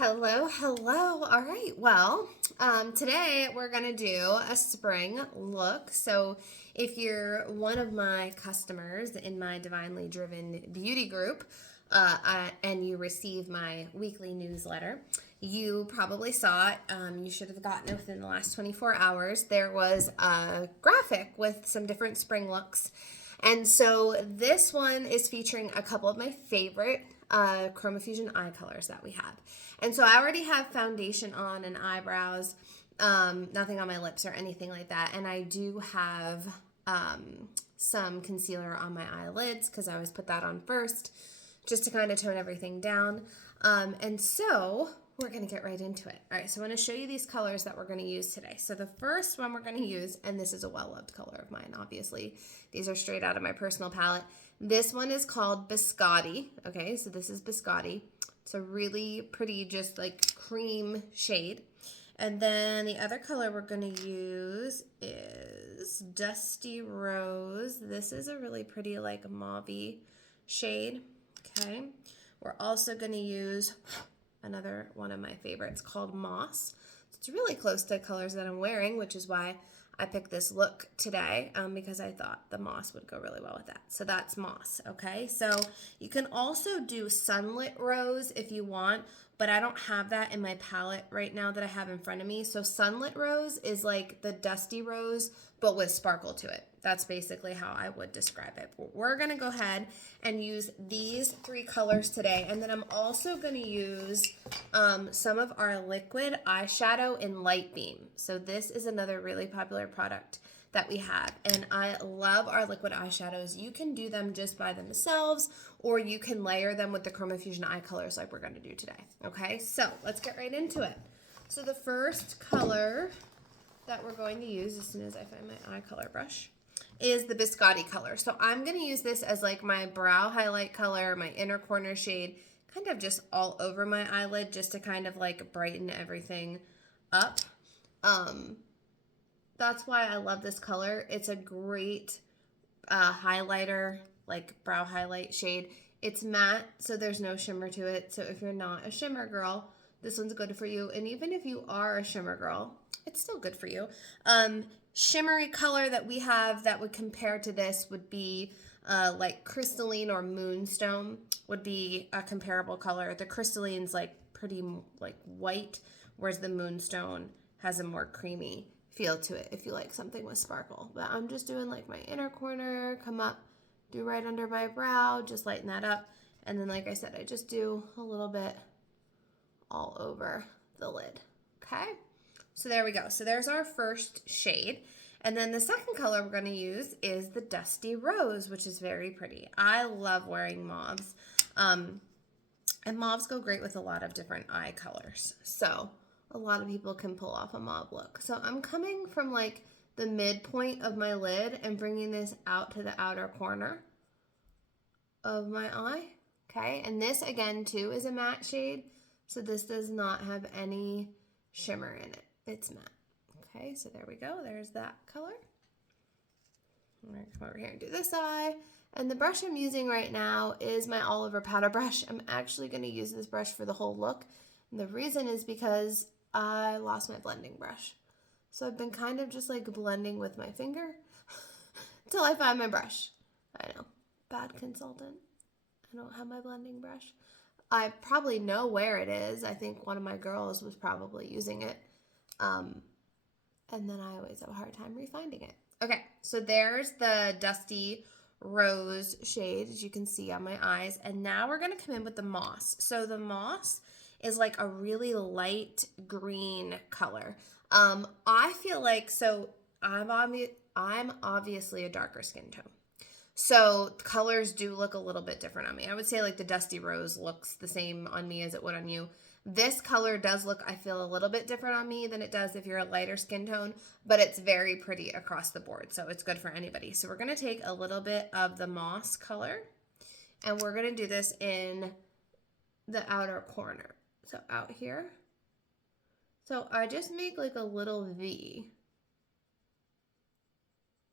Hello, hello. All right. Well, today we're going to do a spring look. So, if you're one of my customers in my Divinely Driven Beauty group and you receive my weekly newsletter, you probably saw it. You should have gotten it within the last 24 hours. There was a graphic with some different spring looks. And so, this one is featuring a couple of my favorite chromafusion eye colors that we have. And so I already have foundation on and eyebrows, nothing on my lips or anything like that. And I do have some concealer on my eyelids because I always put that on first just to kind of tone everything down. And so we're going to get right into it. All right, so I'm going to show you these colors that we're going to use today. So the first one we're going to use, and this is a well-loved color of mine, obviously. These are straight out of my personal palette. This one is called Biscotti. Okay, so this is Biscotti. It's a really pretty, just like cream shade. And then the other color we're going to use is Dusty Rose. This is a really pretty like mauve-y shade. Okay. We're also going to use another one of my favorites called Moss. It's really close to colors that I'm wearing, which is why I picked this look today because I thought the moss would go really well with that. So that's moss, okay? So you can also do sunlit rose if you want, but I don't have that in my palette right now that I have in front of me. So sunlit rose is like the dusty rose, but with sparkle to it. That's basically how I would describe it. We're gonna go ahead and use these three colors today. And then I'm also gonna use some of our liquid eyeshadow in Light Beam. So this is another really popular product that we have. And I love our liquid eyeshadows. You can do them just by themselves, or you can layer them with the chromafusion eye colors like we're gonna do today. Okay, so let's get right into it. So the first color that we're going to use, as soon as I find my eye color brush, is the Biscotti color. So I'm going to use this as like my brow highlight color, my inner corner shade, kind of just all over my eyelid just to kind of like brighten everything up. That's why I love this color. It's a great highlighter, like brow highlight shade. It's matte, so there's no shimmer to it. So if you're not a shimmer girl, this one's good for you. And even if you are a shimmer girl, it's still good for you. Shimmery color that we have that would compare to this would be like crystalline or moonstone would be a comparable color. The crystalline's like pretty like white, whereas the moonstone has a more creamy feel to it if you like something with sparkle. But I'm just doing like my inner corner, come up, do right under my brow, just lighten that up. And then like I said, I just do a little bit all over the lid. Okay, so there we go. So there's our first shade. And then the second color we're going to use is the Dusty Rose, which is very pretty. I love wearing mauves. And mauves go great with a lot of different eye colors. So a lot of people can pull off a mauve look. So I'm coming from like the midpoint of my lid and bringing this out to the outer corner of my eye. Okay, and this again too is a matte shade. So this does not have any shimmer in it. It's matte. Okay, so there we go. There's that color. I'm going to come over here and do this eye. And the brush I'm using right now is my Oliver powder brush. I'm actually going to use this brush for the whole look. And the reason is because I lost my blending brush. So I've been kind of just like blending with my finger until I find my brush. I know, bad consultant. I don't have my blending brush. I probably know where it is. I think one of my girls was probably using it. And then I always have a hard time refinding it. Okay, so there's the Dusty Rose shade, as you can see on my eyes. And now we're going to come in with the Moss. So the Moss is like a really light green color. I feel like, so I'm obviously a darker skin tone. So colors do look a little bit different on me. I would say like the Dusty Rose looks the same on me as it would on you. This color does look, I feel, a little bit different on me than it does if you're a lighter skin tone, but it's very pretty across the board, so it's good for anybody. So we're going to take a little bit of the Moss color, and we're going to do this in the outer corner. So out here. So I just make like a little V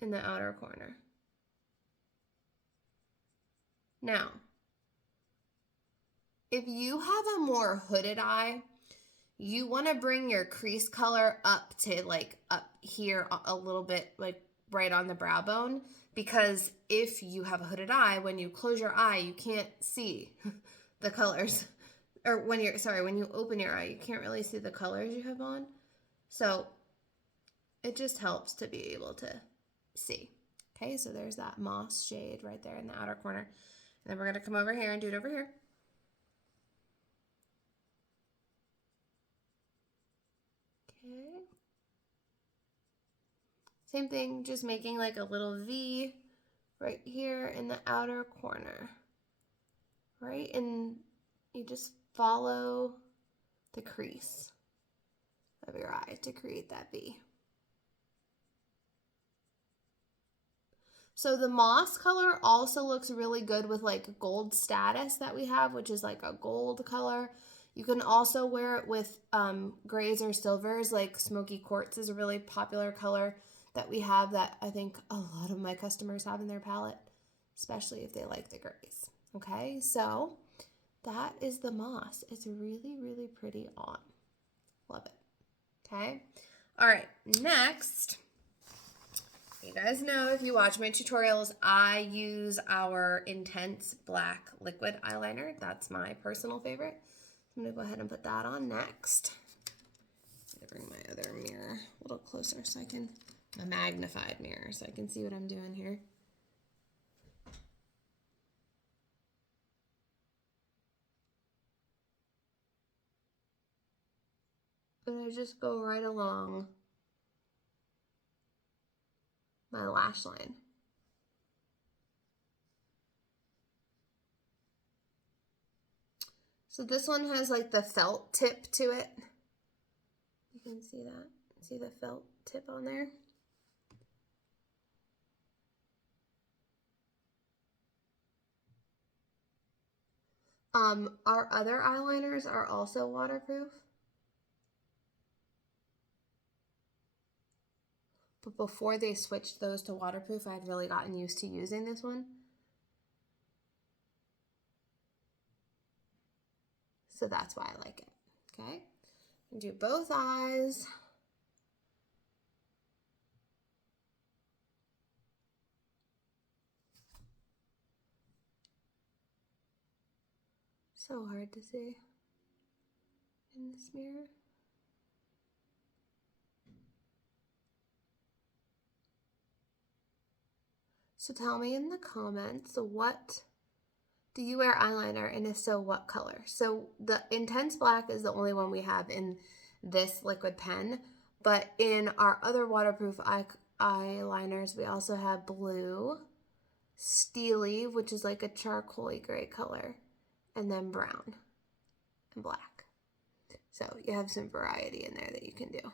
in the outer corner. Now, if you have a more hooded eye, you want to bring your crease color up to like up here a little bit, like right on the brow bone, because if you have a hooded eye, when you close your eye, you can't see the colors. Or when you open your eye, you can't really see the colors you have on. So it just helps to be able to see. Okay, so there's that moss shade right there in the outer corner. And then we're going to come over here and do it over here. Okay. Same thing, just making like a little V right here in the outer corner. Right? And you just follow the crease of your eye to create that V. So the moss color also looks really good with like gold status that we have, which is like a gold color. You can also wear it with grays or silvers, like smoky quartz is a really popular color that we have that I think a lot of my customers have in their palette, especially if they like the grays. Okay, so that is the moss. It's really, really pretty on. Love it. Okay, all right, next. You guys know if you watch my tutorials, I use our Intense Black Liquid Eyeliner. That's my personal favorite. I'm going to go ahead and put that on next. I'm going to bring my other mirror a little closer so I can, a magnified mirror, so I can see what I'm doing here. And I just go right along my lash line. So this one has like the felt tip to it. You can see that. See the felt tip on there? Our other eyeliners are also waterproof. But before they switched those to waterproof, I had really gotten used to using this one. So that's why I like it. Okay, and do both eyes. So hard to see in this mirror. So tell me in the comments, what do you wear eyeliner, and if so, what color? So the Intense Black is the only one we have in this liquid pen, but in our other waterproof eyeliners, we also have blue, steely, which is like a charcoaly gray color, and then brown and black. So you have some variety in there that you can do.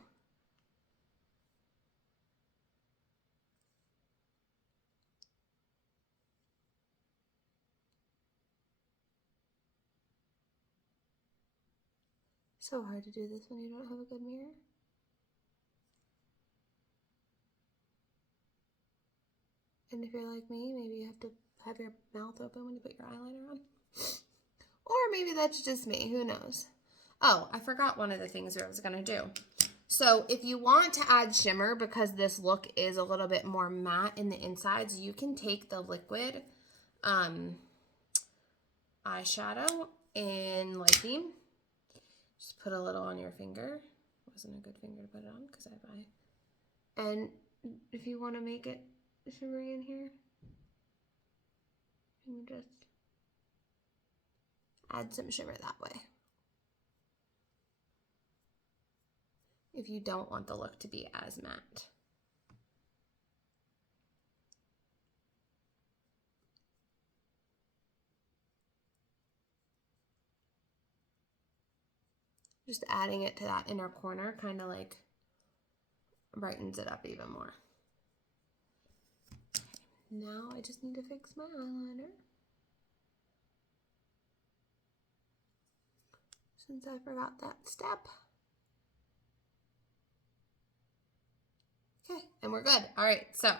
So hard to do this when you don't have a good mirror. And if you're like me, maybe you have to have your mouth open when you put your eyeliner on. Or maybe that's just me, who knows? Oh, I forgot one of the things I was gonna do. So if you want to add shimmer, because this look is a little bit more matte in the insides, you can take the liquid eyeshadow in Light Beam. Just put a little on your finger. Wasn't a good finger to put it on because I have eye. And if you want to make it shimmery in here, you just add some shimmer that way. If you don't want the look to be as matte. Just adding it to that inner corner kind of like brightens it up even more. Now I just need to fix my eyeliner. Since I forgot that step. Okay, and we're good. All right, so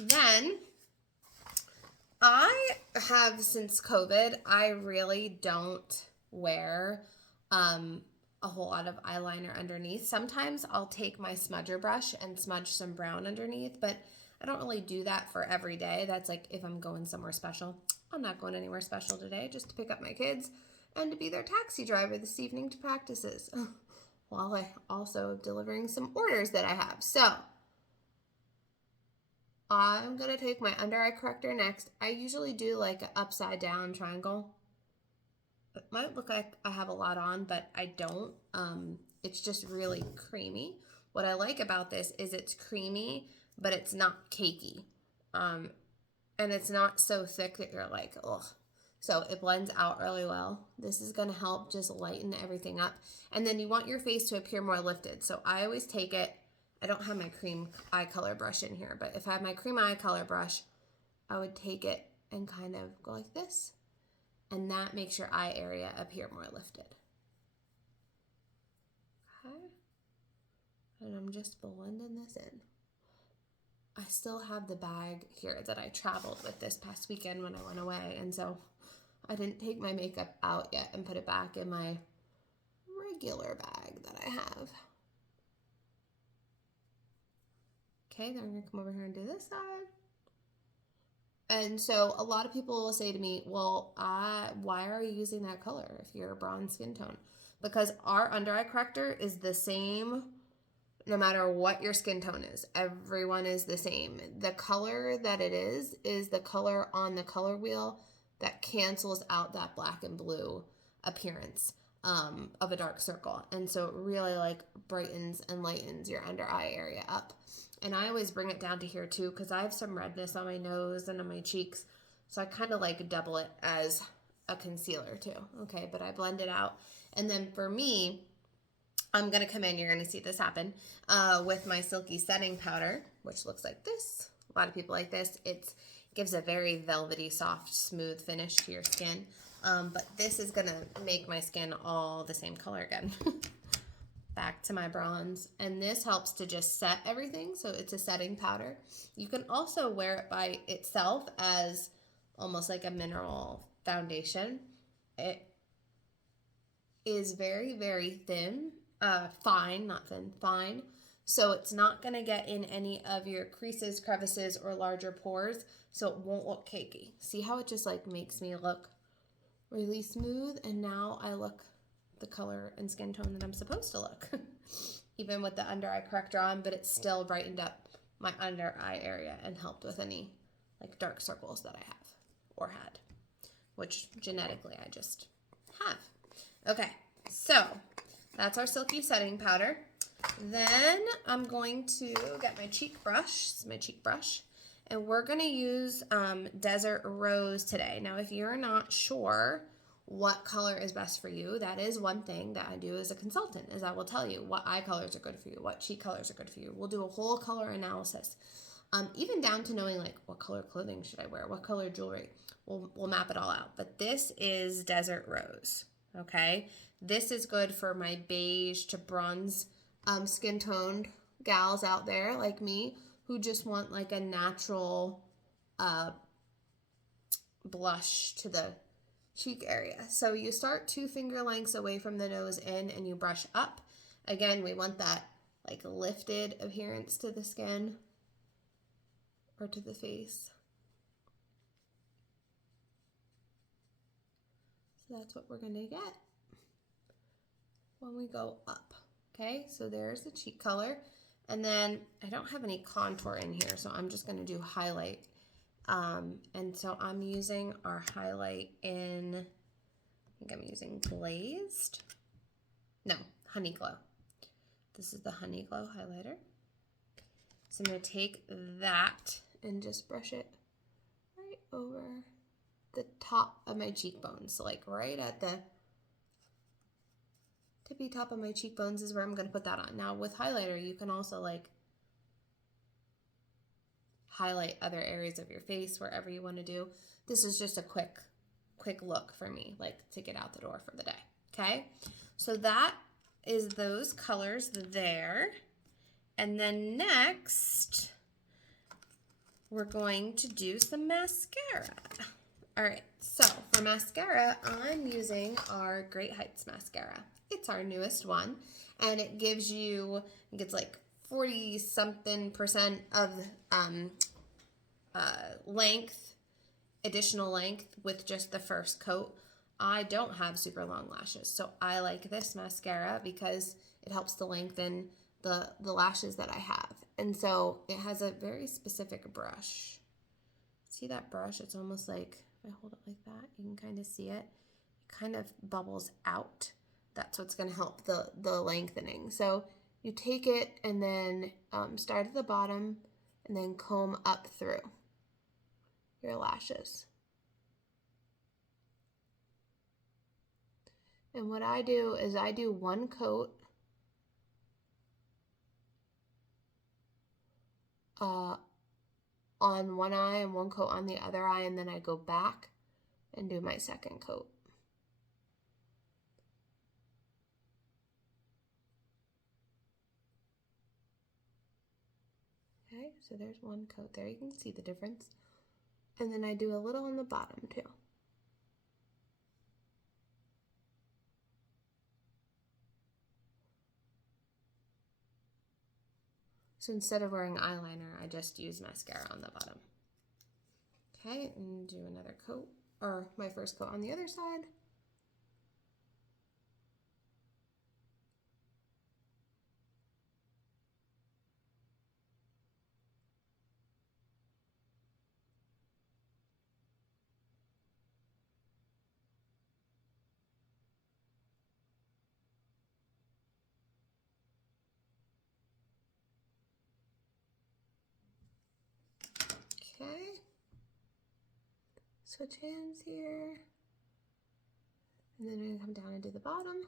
then I have, since COVID, I really don't wear a a whole lot of eyeliner underneath. Sometimes I'll take my smudger brush and smudge some brown underneath, but I don't really do that for every day. That's like if I'm going somewhere special. I'm not going anywhere special today, just to pick up my kids and to be their taxi driver this evening to practices, while I also delivering some orders that I have. So I'm going to take my under eye corrector next. I usually do like an upside down triangle. It might look like I have a lot on, but I don't. It's just really creamy. What I like about this is it's creamy, but it's not cakey. And it's not so thick that you're like, ugh. So it blends out really well. This is going to help just lighten everything up. And then you want your face to appear more lifted. So I always take it. I don't have my cream eye color brush in here, but if I have my cream eye color brush, I would take it and kind of go like this. And that makes your eye area appear more lifted. Okay. And I'm just blending this in. I still have the bag here that I traveled with this past weekend when I went away. And so I didn't take my makeup out yet and put it back in my regular bag that I have. Okay, then I'm going to come over here and do this side. And so a lot of people will say to me, well, why are you using that color if you're a bronze skin tone? Because our under eye corrector is the same no matter what your skin tone is. Everyone is the same. The color that it is the color on the color wheel that cancels out that black and blue appearance of a dark circle. And so it really like brightens and lightens your under eye area up. And I always bring it down to here too, because I have some redness on my nose and on my cheeks. So I kind of like double it as a concealer too. Okay, but I blend it out. And then for me, I'm going to come in, you're going to see this happen, with my Silky Setting Powder, which looks like this. A lot of people like this. It gives a very velvety, soft, smooth finish to your skin. But this is going to make my skin all the same color again. Back to my bronze. And this helps to just set everything. So it's a setting powder. You can also wear it by itself as almost like a mineral foundation. It is very, very thin. Fine, not thin, fine. So it's not going to get in any of your creases, crevices, or larger pores. So it won't look cakey. See how it just like makes me look really smooth? And now I look the color and skin tone that I'm supposed to look. Even with the under eye corrector on, but it still brightened up my under eye area and helped with any like dark circles that I have or had, which genetically I just have. Okay, so that's our Silky Setting Powder. Then I'm going to get my cheek brush. This is my cheek brush. And we're going to use Desert Rose today. Now, if you're not sure what color is best for you, that is one thing that I do as a consultant, is I will tell you what eye colors are good for you, what cheek colors are good for you. We'll do a whole color analysis, even down to knowing like what color clothing should I wear, what color jewelry. We'll map it all out. But this is Desert Rose, okay? This is good for my beige to bronze skin toned gals out there like me who just want like a natural blush to the cheek area. So you start 2 finger lengths away from the nose in and you brush up. Again, we want that like lifted appearance to the skin or to the face. So that's what we're going to get when we go up. Okay, so there's the cheek color. And then I don't have any contour in here, so I'm just going to do highlight. And so I'm using our highlight in, I think I'm using Glazed. No, Honey Glow. This is the Honey Glow highlighter. So I'm going to take that and just brush it right over the top of my cheekbones. So like right at the tippy top of my cheekbones is where I'm going to put that on. Now with highlighter, you can also like highlight other areas of your face wherever you want to do. This is just a quick look for me, like to get out the door for the day. Okay, so that is those colors there. And then next, we're going to do some mascara. All right, so for mascara, I'm using our Great Heights mascara. It's our newest one, and it gives you, I think it's like 40 something percent of length, additional length with just the first coat. I don't have super long lashes, so I like this mascara because it helps to lengthen the lashes that I have. And so it has a very specific brush. See that brush? It's almost like, if I hold it like that, you can kind of see it. It kind of bubbles out. That's what's going to help the lengthening. So you take it and then start at the bottom and then comb up through your lashes. And what I do is I do one coat on one eye and one coat on the other eye, and then I go back and do my second coat. Okay, so there's one coat there. You can see the difference. And then I do a little on the bottom too. So instead of wearing eyeliner, I just use mascara on the bottom. Okay, and do another coat, or my first coat on the other side. Okay, switch hands here, and then I'm going to come down and do the bottom.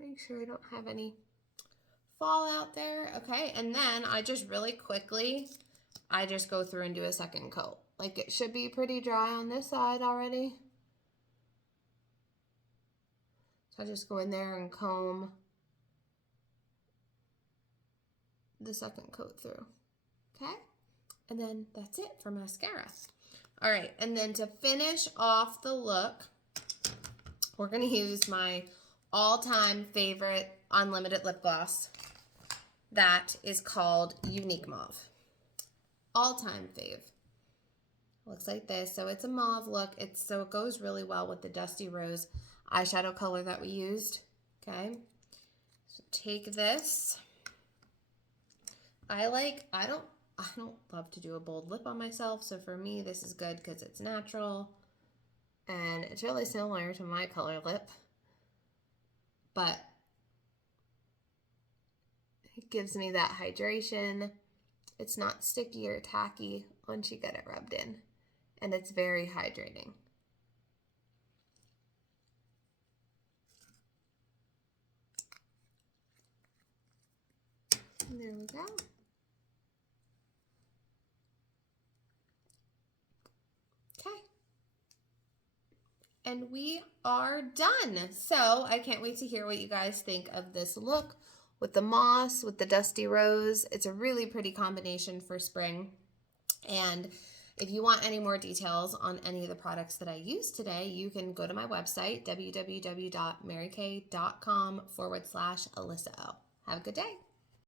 Make sure I don't have any fallout there. Okay, and then I just really quickly, I just go through and do a second coat. Like, it should be pretty dry on this side already. So I just go in there and comb the second coat through. Okay, and then that's it for mascara. All right, and then to finish off the look, we're gonna use my all-time favorite unlimited lip gloss. That is called Unique Mauve. All-time fave. Looks like this. So it's a mauve look. So it goes really well with the Dusty Rose eyeshadow color that we used. Okay. So take this. I don't love to do a bold lip on myself, so for me this is good because it's natural and it's really similar to my color lip, but it gives me that hydration. It's not sticky or tacky once you get it rubbed in, and it's very hydrating. And there we go. Okay. And we are done. So I can't wait to hear what you guys think of this look with the moss, with the Dusty Rose. It's a really pretty combination for spring. And if you want any more details on any of the products that I used today, you can go to my website, www.marykay.com/AlyssaO. Have a good day.